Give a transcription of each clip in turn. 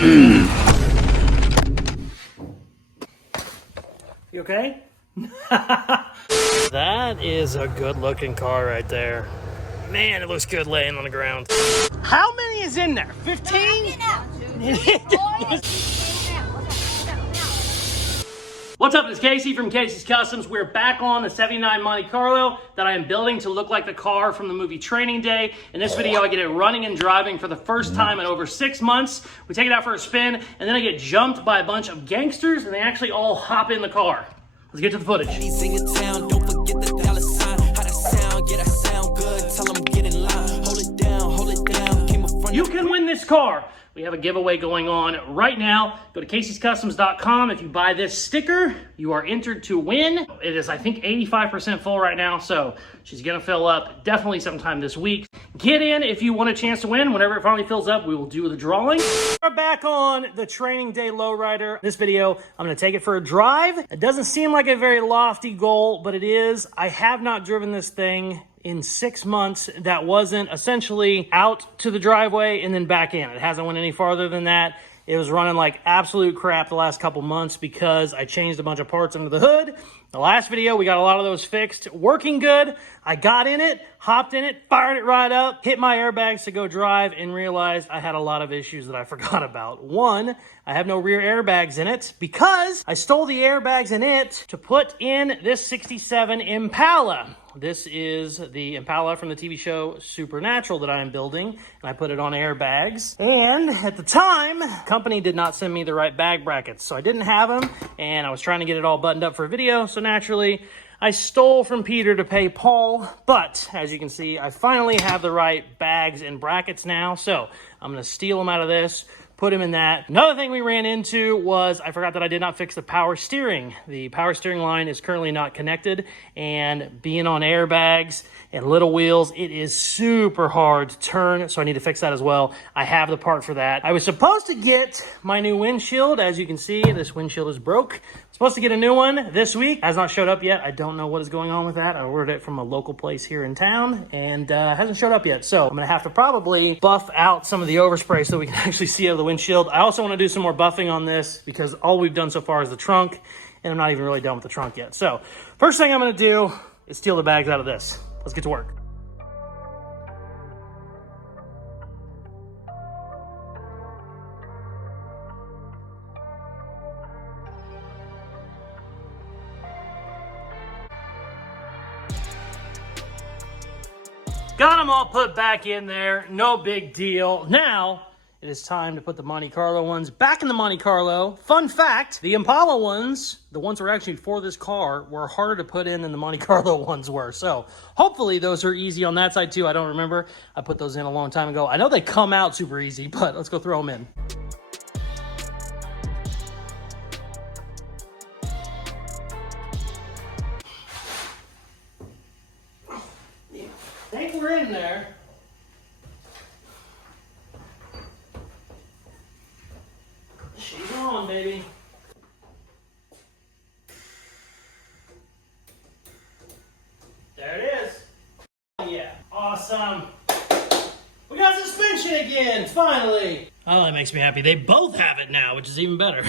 You okay? That is a good looking car right there. Man, it looks good laying on the ground. How many is in there? 15? What's up, it's Casey from Caseyscustoms. We're back on the 79 Monte Carlo that I am building to look like the car from the movie Training Day. In this video, I get it running and driving for the first time in over 6 months. We take it out for a spin, and then I get jumped by a bunch of gangsters, and they actually all hop in the car. Let's get to the footage. You can win this car. We have a giveaway going on right now. Go to Caseyscustoms.com. If you buy this sticker, you are entered to win. It is, I think, 85% full right now, so she's gonna fill up definitely sometime this week. Get in if you want a chance to win. Whenever it finally fills up, we will do the drawing. We're back on the Training Day Lowrider. This video, I'm gonna take it for a drive. It doesn't seem like a very lofty goal, but it is. I have not driven this thing in 6 months that wasn't essentially out to the driveway and then back in. It hasn't went any farther than that. It was running like absolute crap the last couple months because I changed a bunch of parts under the hood. The last video, we got a lot of those fixed, working good. I got in it, hopped in it, fired it right up, hit my airbags to go drive, and realized I had a lot of issues that I forgot about. One, I have no rear airbags in it because I stole the airbags in it to put in this 67 Impala. This is the Impala from the TV show Supernatural that I am building, and I put it on airbags. And at the time, the company did not send me the right bag brackets, so I didn't have them, and I was trying to get it all buttoned up for a video, so naturally, I stole from Peter to pay Paul, but as you can see, I finally have the right bags and brackets now, so I'm gonna steal them out of this, put him in that. Another thing we ran into was I forgot that I did not fix the power steering. The power steering line is currently not connected, and being on airbags and little wheels, it is super hard to turn, so I need to fix that as well. I have the part for that. I was supposed to get my new windshield. As you can see, this windshield is broke. Supposed to get a new one this week. Has not showed up yet. I don't know what is going on with that. I ordered it from a local place here in town and hasn't showed up yet. So I'm gonna have to probably buff out some of the overspray so we can actually see out of the windshield. I also wanna do some more buffing on this because all we've done so far is the trunk, and I'm not even really done with the trunk yet. So first thing I'm gonna do is steal the bags out of this. Let's get to work. Got them all put back in there, no big deal. Now, it is time to put the Monte Carlo ones back in the Monte Carlo. Fun fact, the Impala ones, the ones that were actually for this car, were harder to put in than the Monte Carlo ones were. So hopefully those are easy on that side too. I don't remember. I put those in a long time ago. I know they come out super easy, but let's go throw them in. I think we're in there. She's on, baby. There it is. Oh, yeah, awesome. We got suspension again, finally. Oh, that makes me happy. They both have it now, which is even better.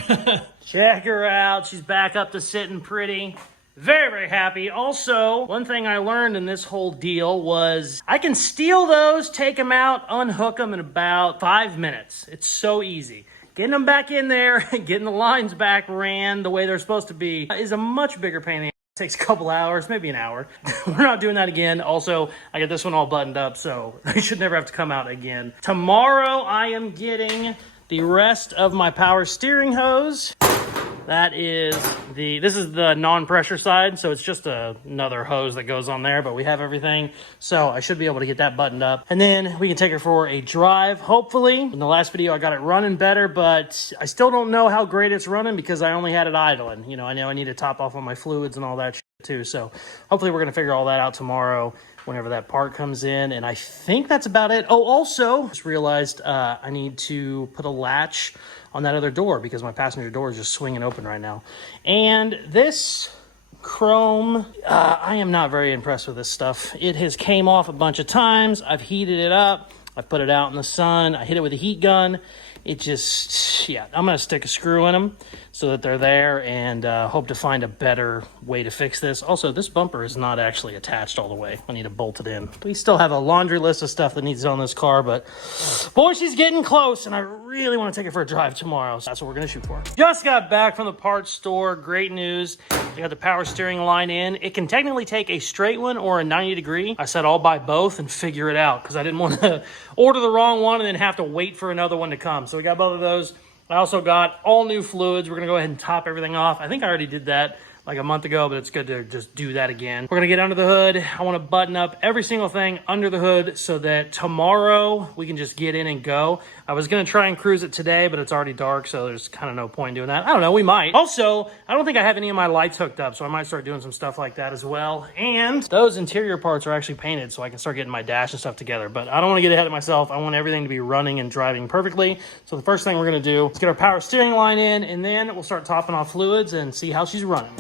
Check her out. She's back up to sitting pretty. Very, very happy. Also, one thing I learned in this whole deal was I can steal those, take them out, unhook them in about 5 minutes. It's so easy. Getting them back in there, getting the lines back ran the way they're supposed to be is a much bigger pain in the ass. It takes a couple hours, maybe an hour. We're not doing that again. Also, I got this one all buttoned up, so they should never have to come out again. Tomorrow, I am getting the rest of my power steering hose. That is this is the non-pressure side, so it's just another hose that goes on there, but we have everything. So I should be able to get that buttoned up. And then we can take it for a drive, hopefully. In the last video, I got it running better, but I still don't know how great it's running because I only had it idling. You know I need to top off on my fluids and all that shit too. So hopefully we're gonna figure all that out tomorrow whenever that part comes in. And I think that's about it. Oh, also, just realized I need to put a latch on that other door because my passenger door is just swinging open right now. And this chrome, I am not very impressed with this stuff. It has came off a bunch of times. I've heated it up. I've put it out in the sun. I hit it with a heat gun it just, yeah, I'm going to stick a screw in them so that they're there, and hope to find a better way to fix this. Also, this bumper is not actually attached all the way. I need to bolt it in. We still have a laundry list of stuff that needs on this car, but boy, she's getting close, and I really want to take it for a drive tomorrow. So that's what we're going to shoot for. Just got back from the parts store. Great news. They got the power steering line in. It can technically take a straight one or a 90 degree. I said I'll buy both and figure it out because I didn't want to order the wrong one and then have to wait for another one to come. So we got both of those. I also got all new fluids. We're going to go ahead and top everything off. I think I already did that like a month ago, but it's good to just do that again. We're going to get under the hood. I want to button up every single thing under the hood so that tomorrow we can just get in and go. I was going to try and cruise it today, but it's already dark, so there's kind of no point in doing that. I don't know, we might. Also, I don't think I have any of my lights hooked up, so I might start doing some stuff like that as well. And those interior parts are actually painted, so I can start getting my dash and stuff together. But I don't want to get ahead of myself. I want everything to be running and driving perfectly. So the first thing we're going to do is get our power steering line in, and then we'll start topping off fluids and see how she's running.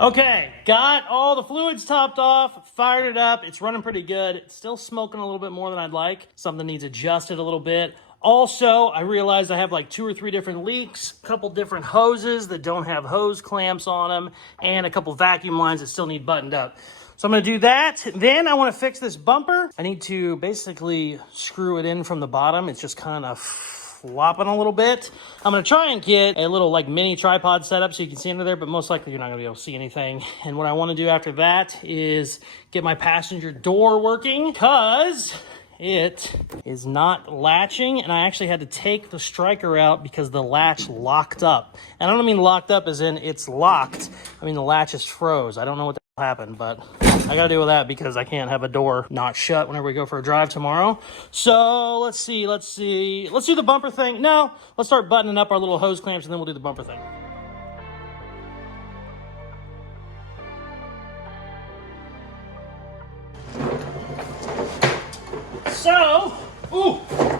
Okay, got all the fluids topped off, fired it up. It's running pretty good. It's still smoking a little bit more than I'd like. Something needs adjusted a little bit. Also, I realized I have like 2 or 3 different leaks, a couple different hoses that don't have hose clamps on them, and a couple vacuum lines that still need buttoned up. So I'm going to do that. Then I want to fix this bumper. I need to basically screw it in from the bottom. It's just kind of flopping a little bit. I'm going to try and get a little like mini tripod set up so you can see under there, but most likely you're not going to be able to see anything. And what I want to do after that is get my passenger door working because it is not latching, and I actually had to take the striker out because the latch locked up. And I don't mean locked up as in it's locked. I mean the latch is froze. I don't know what happened, but I gotta deal with that because I can't have a door not shut whenever we go for a drive tomorrow. So let's do the bumper thing. No, let's start buttoning up our little hose clamps and then we'll do the bumper thing. So,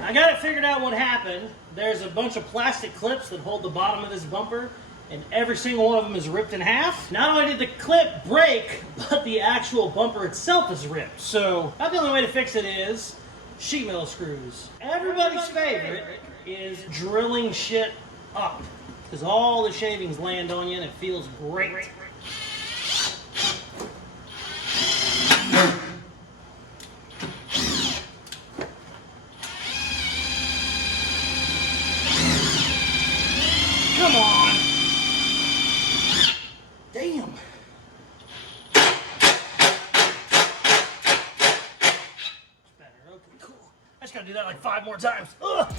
I got it figured out what happened. There's a bunch of plastic clips that hold the bottom of this bumper, and every single one of them is ripped in half. Not only did the clip break, but the actual bumper itself is ripped. So about the only way to fix it is sheet metal screws. Everybody's favorite is drilling shit up because all the shavings land on you and it feels great. Come on. Damn. Better. Okay, cool. I just gotta do that like 5 more times. Ugh.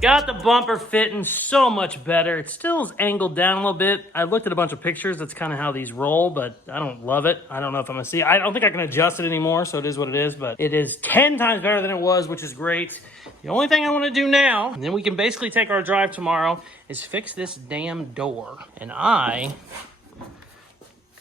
Got the bumper fitting so much better. It still is angled down a little bit. I looked at a bunch of pictures. That's kind of how these roll, but I don't love it. I don't know if I'm gonna see. I don't think I can adjust it anymore, so it is what it is, but it is 10 times better than it was, which is great. The only thing I want to do now, and then we can basically take our drive tomorrow, is fix this damn door. And I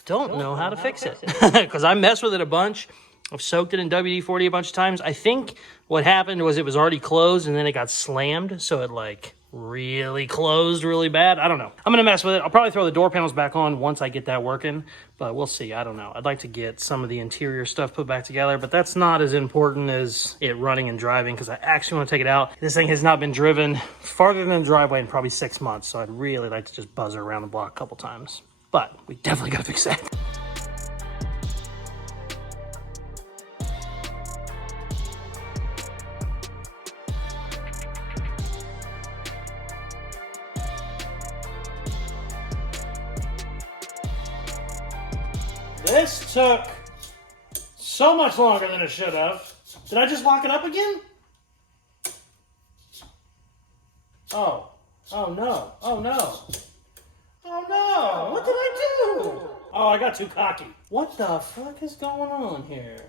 don't know how to fix it because I messed with it a bunch. I've soaked it in WD-40 a bunch of times. I think what happened was it was already closed and then it got slammed, so it like really closed really bad. I don't know. I'm gonna mess with it. I'll probably throw the door panels back on once I get that working, but we'll see. I don't know. I'd like to get some of the interior stuff put back together, but that's not as important as it running and driving because I actually want to take it out. This thing has not been driven farther than the driveway in probably 6 months, so I'd really like to just buzz her around the block a couple times. But we definitely gotta fix that. This took so much longer than it should have. Did I just lock it up again? Oh no. Oh no. Oh no. What did I do? Oh, I got too cocky. What the fuck is going on here?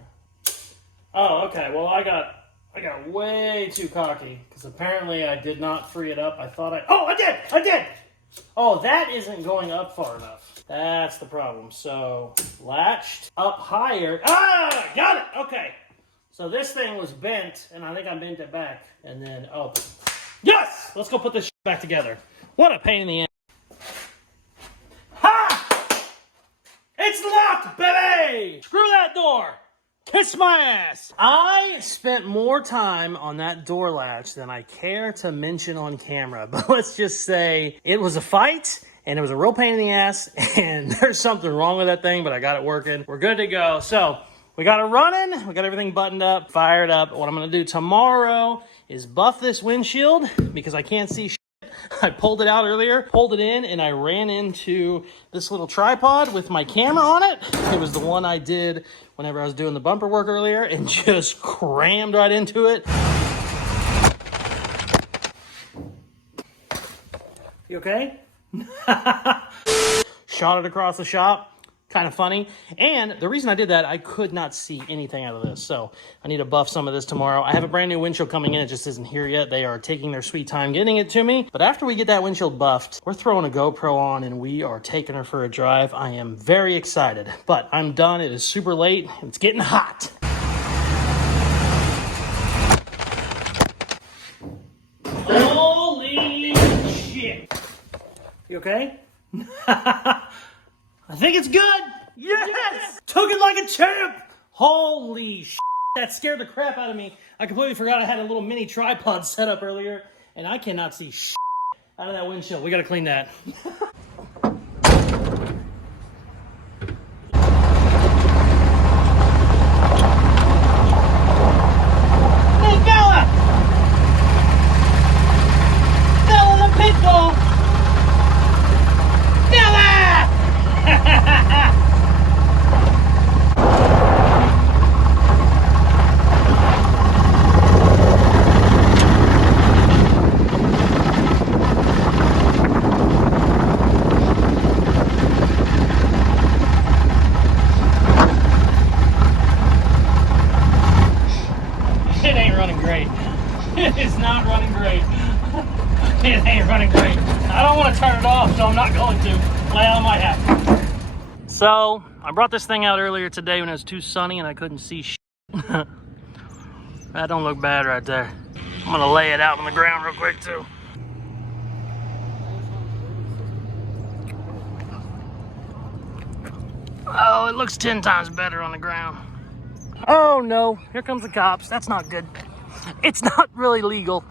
Oh, okay. Well, I got way too cocky because apparently I did not free it up. I did. Oh, that isn't going up far enough. That's the problem. So, latched up higher. Ah, got it. Okay. So this thing was bent, and I think I bent it back. And then, oh. Yes! Let's go put this back together. What a pain in the ass. Ha! It's locked, baby! Screw that door. Kiss my ass. I spent more time on that door latch than I care to mention on camera. But let's just say it was a fight, and it was a real pain in the ass, and there's something wrong with that thing, but I got it working. We're good to go. So we got it running. We got everything buttoned up, fired up. What I'm going to do tomorrow is buff this windshield because I can't see shit. I pulled it out earlier, pulled it in, and I ran into this little tripod with my camera on it. It was the one I did whenever I was doing the bumper work earlier and just crammed right into it. You okay? Shot it across the shop. Kind of funny. And the reason I did that, I could not see anything out of this. So I need to buff some of this tomorrow. I have a brand new windshield coming in. It just isn't here yet. They are taking their sweet time getting it to me. But after we get that windshield buffed, we're throwing a GoPro on and we are taking her for a drive. I am very excited. But I'm done. It is super late. It's getting hot. Holy shit. You okay? I think it's good. Yes! Took it like a champ. Holy shit. That scared the crap out of me. I completely forgot I had a little mini tripod set up earlier, and I cannot see shit out of that windshield. We got to clean that. Hey, Bella! Bella the pit bull! Bella! It ain't running great. It is not running great. It ain't running great. I don't want to turn it off, so I'm not going to. Well, I might have to. So, I brought this thing out earlier today when it was too sunny and I couldn't see shit. That don't look bad right there. I'm gonna lay it out on the ground real quick too. Oh, it looks 10 times better on the ground. Oh no, here comes the cops. That's not good. It's not really legal.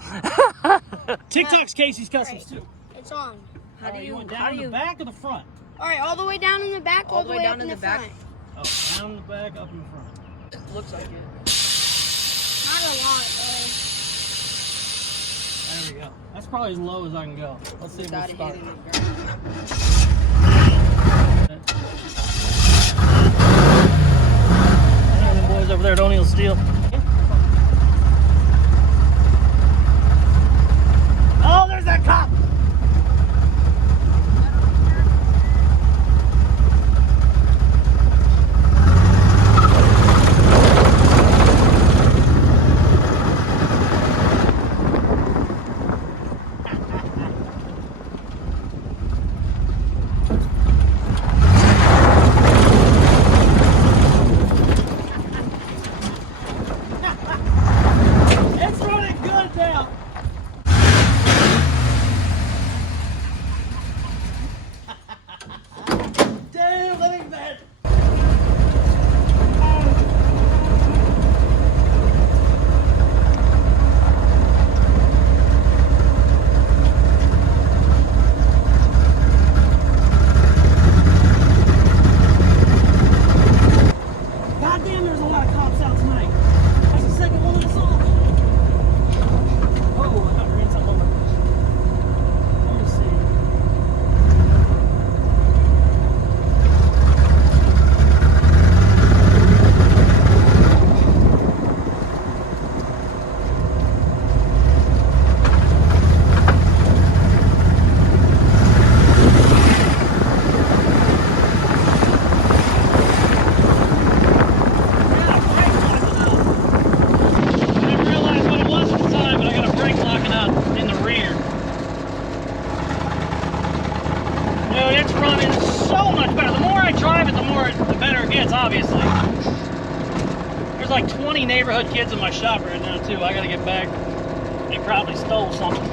TikTok's Casey's Customs too. It's on. How do you want down in the back or the front? All right, all the way down in the back, all the way down in the back. Front. Oh, down in the back, up in front. It looks like it. Not a lot, though. There we go. That's probably as low as I can go. Let's see if we'll start. Them boys over there don't even steal. Oh, there's that cop! I mean, it's so much better. The more I drive it, the better it gets, obviously. There's like 20 neighborhood kids in my shop right now, too. I gotta get back. They probably stole something.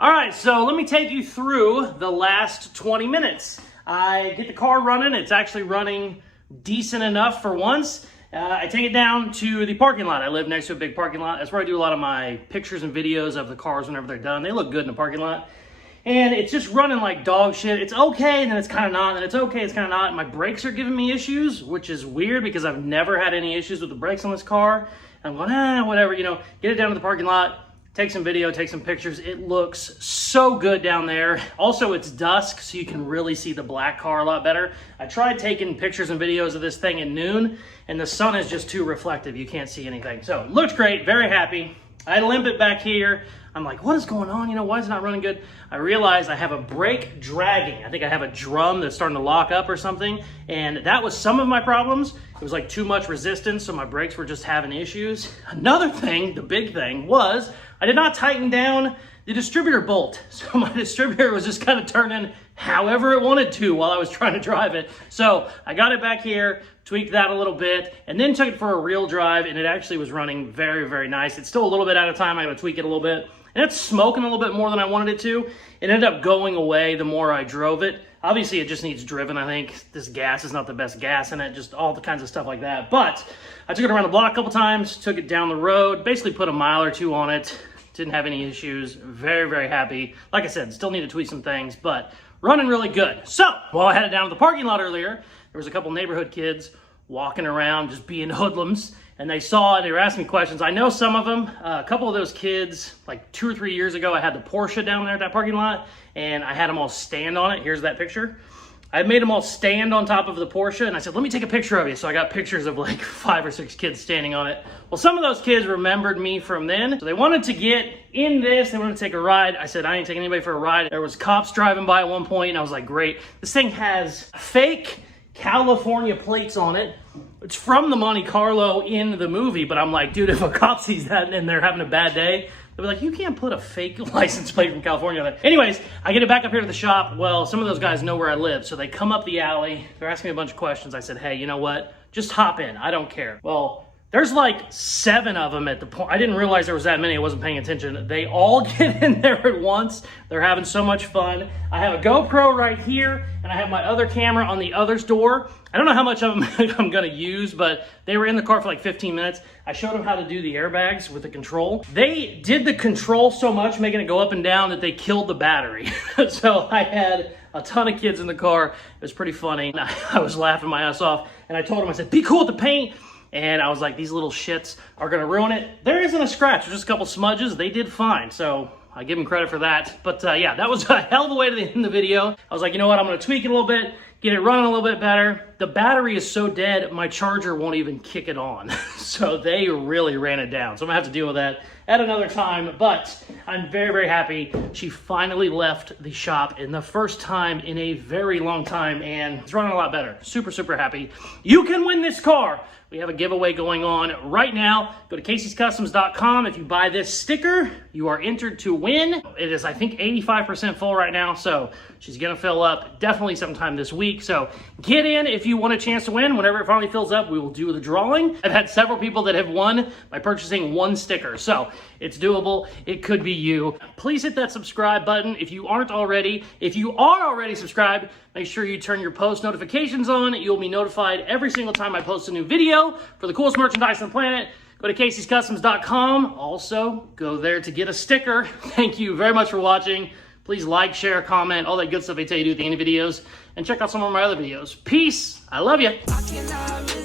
Alright, so let me take you through the last 20 minutes. I get the car running. It's actually running decent enough for once. I take it down to the parking lot. I live next to a big parking lot. That's where I do a lot of my pictures and videos of the cars whenever they're done. They look good in the parking lot. And it's just running like dog shit. It's okay, and then it's kind of not, and then it's okay, it's kind of not. My brakes are giving me issues, which is weird because I've never had any issues with the brakes on this car. I'm going, whatever, you know, get it down to the parking lot, take some video, take some pictures. It looks so good down there. Also, it's dusk, so you can really see the black car a lot better. I tried taking pictures and videos of this thing at noon, and the sun is just too reflective. You can't see anything. So, it looks great, very happy. I limp it back here. I'm like, what is going on? You know, why is it not running good? I realized I have a brake dragging. I think I have a drum that's starting to lock up or something. And that was some of my problems. It was like too much resistance, so my brakes were just having issues. Another thing, the big thing, was I did not tighten down the distributor bolt. So my distributor was just kind of turning however it wanted to while I was trying to drive it. So I got it back here, tweaked that a little bit, and then took it for a real drive, and it actually was running very, very nice. It's still a little bit out of time. I gotta tweak it a little bit. And it's smoking a little bit more than I wanted it to. It ended up going away the more I drove it. Obviously, it just needs driven, I think. This gas is not the best gas in it, just all the kinds of stuff like that. But I took it around the block a couple times, took it down the road, basically put a mile or two on it. Didn't have any issues. Very, very happy. Like I said, still need to tweak some things, but running really good. So, while I had it down to the parking lot earlier, there was a couple neighborhood kids walking around just being hoodlums. And they saw it, they were asking me questions. I know some of them. A couple of those kids, like 2 or 3 years ago, I had the Porsche down there at that parking lot, and I had them all stand on it. Here's that picture. I made them all stand on top of the Porsche, and I said, let me take a picture of you. So I got pictures of like 5 or 6 kids standing on it. Well, some of those kids remembered me from then. So they wanted to get in this. They wanted to take a ride. I said, I ain't taking anybody for a ride. There was cops driving by at one point, and I was like, great. This thing has fake California plates on it. It's from the Monte Carlo in the movie, but I'm like, dude, if a cop sees that and they're having a bad day, they'll be like, you can't put a fake license plate from California on it. Anyways, I get it back up here to the shop. Well, some of those guys know where I live, so they come up the alley. They're asking me a bunch of questions. I said, hey, you know what? Just hop in. I don't care. Well, there's like 7 of them at the point. I didn't realize there was that many. I wasn't paying attention. They all get in there at once. They're having so much fun. I have a GoPro right here, and I have my other camera on the other's door. I don't know how much of them I'm gonna use, but they were in the car for like 15 minutes. I showed them how to do the airbags with the control. They did the control so much, making it go up and down, that they killed the battery. So I had a ton of kids in the car. It was pretty funny. I was laughing my ass off, and I told them, I said, be cool with the paint. And I was like, these little shits are gonna ruin it. There isn't a scratch, there's just a couple smudges. They did fine, so I give them credit for that. But yeah, that was a hell of a way to end the video. I was like, you know what, I'm gonna tweak it a little bit, get it running a little bit better. The battery is so dead, my charger won't even kick it on. So they really ran it down. So I'm gonna have to deal with that at another time, but I'm very, very happy she finally left the shop in the first time in a very long time, and it's running a lot better. Super, super happy. You can win this car. We have a giveaway going on right now. Go to Caseyscustoms.com. If you buy this sticker, you are entered to win. It is, I think, 85% full right now, so she's gonna fill up definitely sometime this week. So get in if you want a chance to win. Whenever it finally fills up, we will do the drawing. I've had several people that have won by purchasing one sticker, so it's doable. It could be you. Please hit that subscribe button if you aren't already. If you are already subscribed, make sure you turn your post notifications on. You'll be notified every single time I post a new video for the coolest merchandise on the planet. Go to Caseyscustoms.com. Also, go there to get a sticker. Thank you very much for watching. Please like, share, comment, all that good stuff I tell you to do at the end of videos. And check out some of my other videos. Peace. I love you.